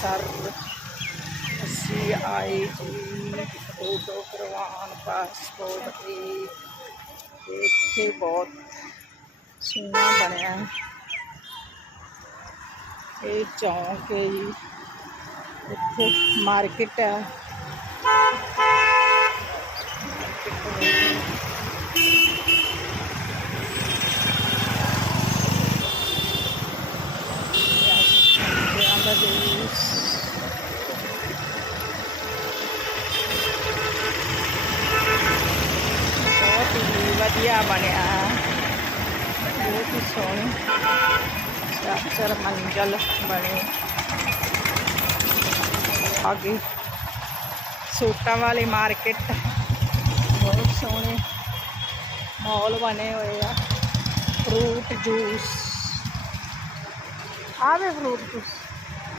Sir C I G photo Pradhan passport की के बहुत सुना बनया ये चौंक है जी। इत मार्केट है। Thank you. ਵਧੀਆ ਬਣਿਆ ਬਹੁਤ ਹੀ ਸੋਹਣੀ ਚਾਰ ਚਾਰ ਮੰਜ਼ਲ ਬਣੇ ਅੱਗੇ ਸੂਟਾਂ ਵਾਲੀ ਮਾਰਕੀਟ ਬਹੁਤ ਸੋਹਣੇ ਮਾਲ ਬਣੇ ਹੋਏ ਆ ਫਰੂਟ ਜੂਸ ਆਵੇ ਫਰੂਟ ਜੂਸ